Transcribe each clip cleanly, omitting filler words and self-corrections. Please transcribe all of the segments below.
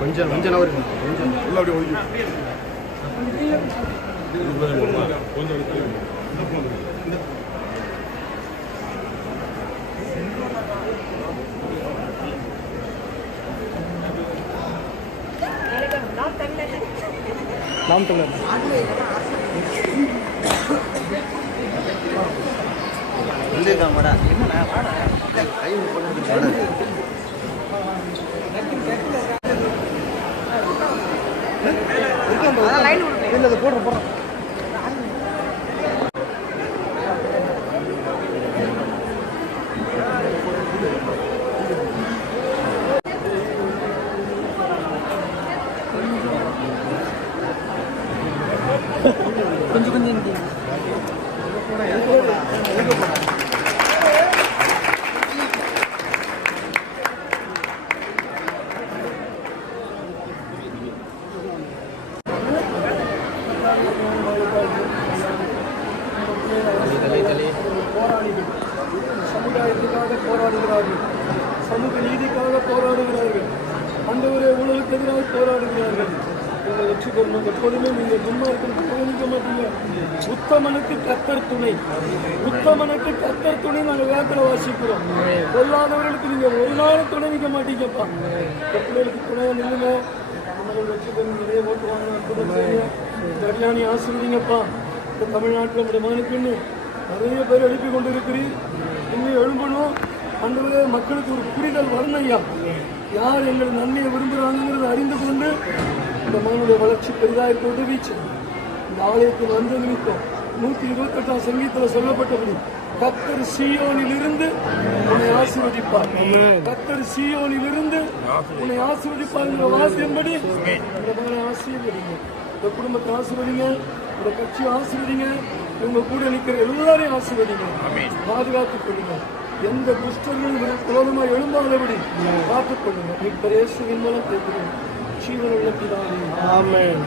கொஞ்சம் கொஞ்சம் நவரு கொஞ்சம் அப்படியே ஒதுக்கி நாம் தமிழர் வாடா என்ன வாடா கை போட்டு போடுறோம் கொஞ்சம் கொஞ்சம் சமுதாயத்துக்காக போராடுகிறார்கள், சமூக நீதிக்காக போராடுகிறார்கள், ஆண்டவரே ஊழலுக்கு எதிராக போராடுகிறார்கள். நீங்கள் வெற்றி பெறணும். எப்போதுமே நீங்கள் துன்மார்க்கம் புகழ்க்க மாட்டீங்க. உத்தமனுக்கு கர்த்தர் துணை, உத்தமனுக்கு கர்த்தர் துணை. நாங்கள் வேதத்தில் வாசிக்கிறோம். கொல்லாதவர்களுக்கு நீங்கள் ஒரு நாள் துணை நிற்க மாட்டீங்கப்பா. பிள்ளைகளுக்கு துணையாக நில்லுங்க. வெற்றி பெறும் நிறைய ஓட்டு வாங்க. அற்புதம் செய்யுங்க. கல்யாணி ஆசிரியங்கப்பா. இந்த தமிழ்நாட்டில் நம்முடைய மாநிலக்குன்னு நிறைய பேர் எழுப்பி கொண்டு இருக்கிறீர். இன்னும் எழும்பணும். ஆண்டவரே மக்களுக்கு ஒரு புரிதல் வரணும். ஐயா, யார் எங்கள் நன்மையை விரும்புகிறாங்கிறத அறிந்து கொண்டு இந்த மகனுடைய வளர்ச்சி பெரிதாக இருக்க உதவிச்சு. இந்த ஆலயத்தில் வந்து நிமித்தம் 128ஆம் சங்கீதத்தில் சொல்லப்பட்டபடி கர்த்தர் சீயோனில் இருந்து உன்னை ஆசீர்வதிப்பார். கர்த்தர் சீயோனில் இருந்து உன்னை ஆசீர்வதிப்பார்ங்கிற வாசியம்படி இந்த மகனை ஆசீர்வதிங்க. இந்த குடும்பத்தை ஆசீர்வதிங்க. இந்த கட்சியை ஆசீர்வதிங்க. உங்க கூட நிற்கிற எல்லாரையும் ஆசீர்வதிங்க. பாதுகாத்துக் கொள்ளுங்க. எந்த துஷ்டர்களும் குலோகமாக எழும்பாதபடி காத்துக் கொள்ளுங்க. இப்ப இயேசுவின் மூலம் கேட்கிறேன். ஜீவனுள்ள பிதாவே, ஆமென்.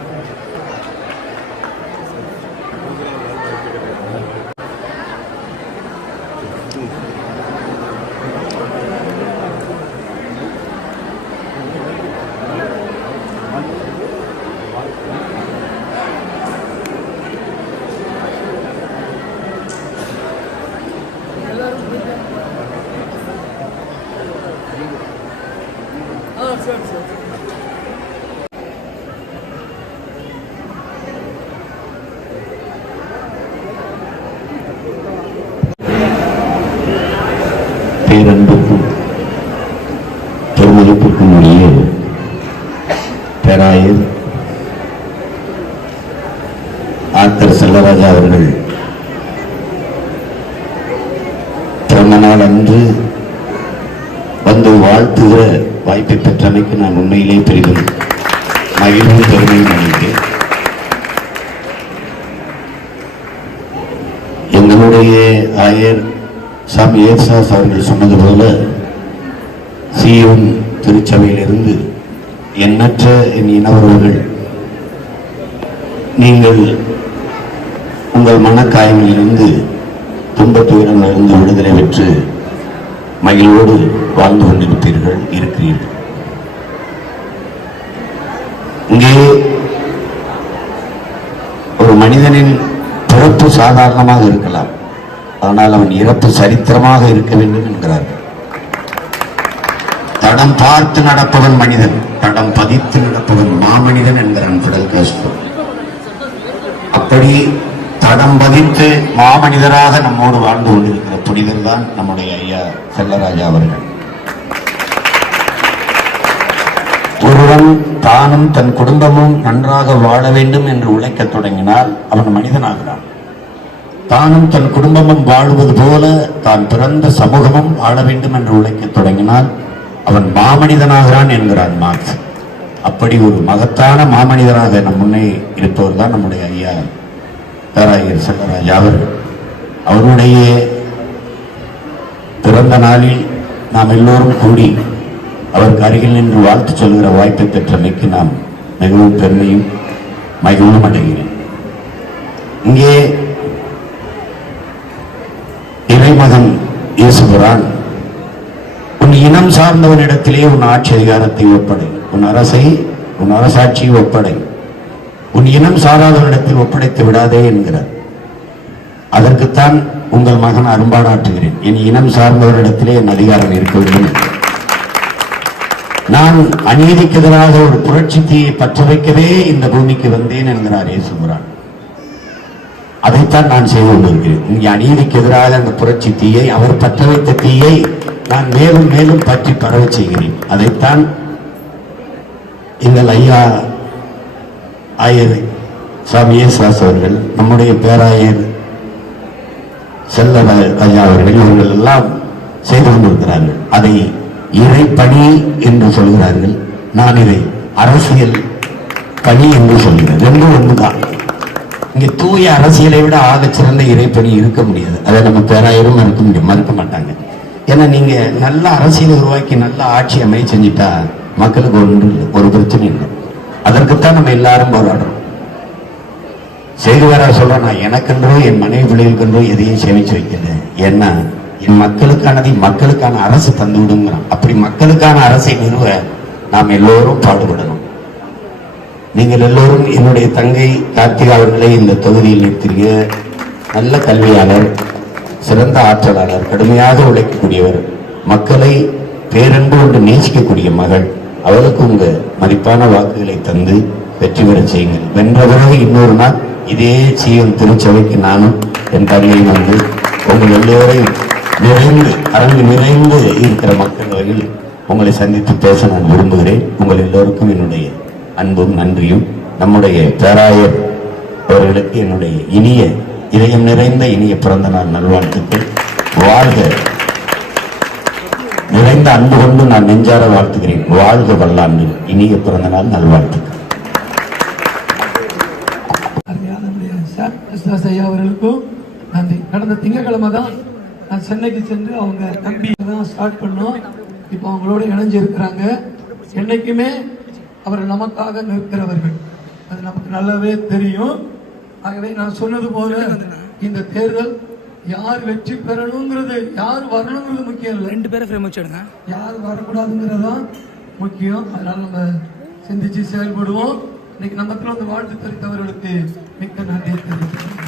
பேரன்புக்கும் பெருமதிப்புக்கும் உரிய பேராயர் ஆத்தர் செல்லராஜா அவர்கள் பிறந்த நாள் அன்று வந்து வாழ்த்துகிற வாய்ப்பை பெற்றமைக்கு நான் உண்மையிலே பெரிதும் மகிழ்வும் பெருமையும் அளித்தேன். எங்களுடைய ஆயர் சாமி ஏசாஸ் அவர்கள் சொன்னது போல சீயோன் திருச்சபையிலிருந்து எண்ணற்ற என் இனவர்கள் நீங்கள் உங்கள் மனக்காயங்களிலிருந்து துன்பத் துயரங்களிலிருந்து விடுதலை பெற்று மகிழ்வோடு வாழ்ந்து கொண்டிருப்பீர்கள், இருக்கிறீர்கள். இங்கே ஒரு மனிதனின் பிறப்பு சாதாரணமாக இருக்கலாம், ஆனால் அவன் இறப்பு சரித்திரமாக இருக்க வேண்டும் என்கிறார்கள். தடம் பார்த்து நடப்பவன் மனிதன், தடம் பதித்து நடப்பவன் மாமனிதன் என்கிறான் பிடல் காஸ்ட்ரோ. அப்படி தடம் பதித்து மாமனிதராக நம்மோடு வாழ்ந்து கொண்டிருக்கிற புனிதர் தான் நம்முடைய ஐயா செல்லராஜா அவர்கள். ஒருவன் தானும் தன் குடும்பமும் நன்றாக வாழ வேண்டும் என்று உழைக்க தொடங்கினால் அவன் மனிதனாகிறான். தானும் தன் குடும்பமும் வாழ்வது போல தான் பிறந்த சமூகமும் வாழ வேண்டும் என்று உழைக்க தொடங்கினால் அவன் மாமனிதனாகிறான் என்கிறான் மார்க்ஸ். அப்படி ஒரு மகத்தான மாமனிதராக நம் முன்னே இருப்பவர் தான் நம்முடைய ஐயா பேராயர் செல்லராஜா அவர்கள். அவருடைய பிறந்த நாளில் நாம் எல்லோரும் கூடி அவருக்கு அருகில் நின்று வாழ்த்து சொல்கிற வாய்ப்பை பெற்றமைக்கு நாம் மிகவும் பெருமையும் மகிழ்வும் அடைகிறேன். இங்கே இறைமகன் இயேசுகிறான், உன் இனம் சார்ந்தவனிடத்திலே உன் ஆட்சி அதிகாரத்தை ஒப்படை, உன் அரசை உன் அரசாட்சியை ஒப்படை, உன் இனம் சாராதவனிடத்தில் ஒப்படைத்து விடாதே என்கிறார். அதற்குத்தான் உங்கள் மகன் அரும்பாடாற்றுகிறேன். என் இனம் சார்ந்தவரிடத்திலே என் அதிகாரம் இருக்க வேண்டும். நான் அநீதிக்கு எதிராக ஒரு புரட்சி தீயை பற்ற வைக்கவே இந்த பூமிக்கு வந்தேன் என்கிறார் இயேசுகிறான். அதைத்தான் நான் செய்து கொண்டிருக்கிறேன். இங்கே அநீதிக்கு எதிராக அந்த புரட்சி தீயை, அவர் பற்ற வைத்த தீயை நான் மேலும் மேலும் பற்றி பரவ செய்கிறேன். அதைத்தான் எங்கள் ஐயா ஆயர் சாமி இயேசுதாஸ் அவர்கள், நம்முடைய பேராயர் செல்ல ஐயா அவர்கள், இவர்கள் எல்லாம் செய்து கொண்டிருக்கிறார்கள். அதை இறைப்பணி என்று சொல்கிறார்கள். நான் இதை அரசியல் பணி என்று சொல்கிறேன். ரெண்டும் ஒன்றுதான். இங்கே தூய அரசியலை விட ஆகச் சிறந்த இறைப்பணி இருக்க முடியாது. அதை நம்ம பேராயரும் மறுக்க மாட்டாங்க. ஏன்னா நீங்க நல்ல அரசியலை உருவாக்கி நல்ல ஆட்சி அமைய செஞ்சுட்டா மக்களுக்கு ஒன்று இல்லை, ஒரு பிரச்சனை இல்லை. அதற்குத்தான் நம்ம எல்லாரும் போராடுறோம். செய்துவாரா சொல்றேன், நான் எனக்கென்றோ என் மனைவி பிள்ளைகளுக்கென்றோ எதையும் சேமிச்சு வைக்கல. ஏன்னா என் மக்களுக்கானதை மக்களுக்கான அரசு தந்து விடுங்கிறான். அப்படி மக்களுக்கான அரசை நிறுவ நாம் எல்லோரும் பாடுபடணும். நீங்கள் எல்லோரும் என்னுடைய தங்கை கார்த்திகா அவர்களை இந்த தொகுதியில் நிறுத்திய நல்ல கல்வியாளர், சிறந்த ஆற்றலாளர், கடுமையாக உழைக்கக்கூடியவர், மக்களை பேரன்பு கொண்டு நேசிக்கக்கூடிய மகள். அவளுக்கு உங்க மதிப்பான வாக்குகளை தந்து வெற்றி பெற செய்யுங்கள். வென்ற பிறகு இன்னொரு நாள் இதே சீவன் திருச்சபைக்கு நானும் என் தங்கையும் வந்து உங்கள் எல்லோரையும் அரங்கு நிறைந்து இருக்கிற மக்கள் வகையில் உங்களை சந்தித்து பேச நான் விரும்புகிறேன். உங்கள் எல்லோருக்கும் என்னுடைய அன்பும் நன்றியும், நம்முடைய பேராயர் அவர்களுக்கு என்னுடைய இனிய இதயம் நிறைந்த இனிய பிறந்த நாள் நல்வாழ்த்துக்கள். வாழ்க, நிறைந்த அன்பு கொண்டு நான் நெஞ்சார வாழ்த்துகிறேன். வாழ்க வல்லாண்டு. இனிய பிறந்த நாள் நல்வாழ்த்துக்கள். ஐயா அவர்களுக்கும் நன்றி. கடந்த திங்கட்கிழமை தான் நான் சென்னைக்கு சென்று அவங்க தம்பி தான் ஸ்டார்ட் பண்ணோம். இப்போ அவங்களோட இணைஞ்சு இருக்கிறாங்க. என்னைக்குமே அவர் நமக்காக நிற்கிறவர்கள், அது நமக்கு நல்லாவே தெரியும். ஆகவே நான் சொன்னது போல இந்த தேர்தல் யார் வெற்றி பெறணுங்கிறது, யார் வரணுங்கிறது முக்கியம் இல்லை. 2 பேரை ஃப்ரேம் வச்சிடுங்க. யார் வரக்கூடாதுங்கிறதான் முக்கியம். அதனால நம்ம சிந்திச்சு செயல்படுவோம். இன்னைக்கு நமக்குள்ள வந்து வாழ்த்து தெரிவித்தவர்களுக்கு மிக்க நன்றி தெரிவிக்கிறேன்.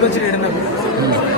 வச்சுட்டு